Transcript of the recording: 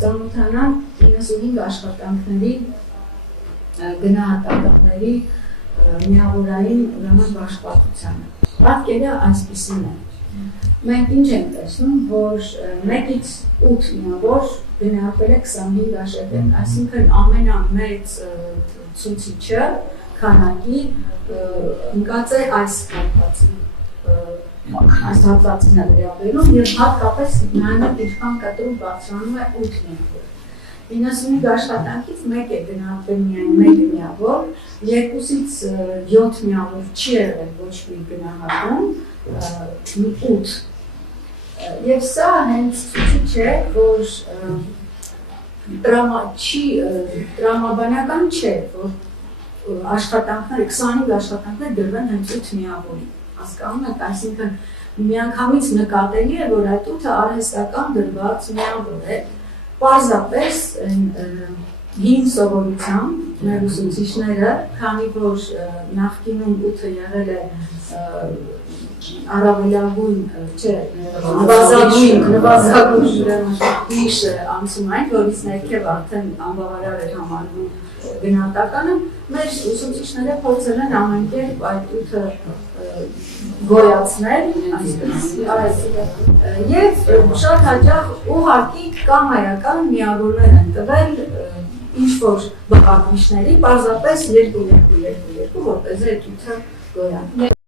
ծանոթանանք 95 աշխատանքների գնահատականների միավորային ուրեմն բաշխվածությանը։ Պատկերը այսպիսին է։ Մենք ինչ ենք տեսնում, որ 1-ից 8 միավոր գնահատվել է 25 աշեպետ, այսինքն ամենամեծ ցուցիչը քանակի ընկած է այս հատվածին վերաբերում եւ հատկապես նայելով ինչքան կտրուկ բարձրանում է 8 միավոր։ 95 աշխատանքից 1 է գնահատվել միայն 1 միավոր, 2-ից 7 միավոր չի եղել ոչ մի գնահատում, 8 Եվ սա հենց ցույց է, որ տրամաբանական չէ, որ աշխատանքները, 25 աշխատանքներ դրվեն հենց 8 միավորի, հասկանում եք, այսինքն միանգամից նկատելի է, որ այդ 8-ը արհեստական դրված միավոր է, պարզապես հին սովորությամբ մեր ուսուցիչները, քանի որ նախկինում 8-ը եղել է առավելագույն, չէ, նվազագույն հիշը անցում այն, որից ներքև արդեն անբավարար էր համարվում գնահատականը, մեր ուսուցիչները փորձել են ամեն կերպ այդ 8-ը գոյացնել, եւ շատ հաճախ ուղղակի կամայական միավորներ են տվել ինչ-որ բաղադրիչների, պարզապես 2-2-2-2, որպես այդ 8-ը գոյանում։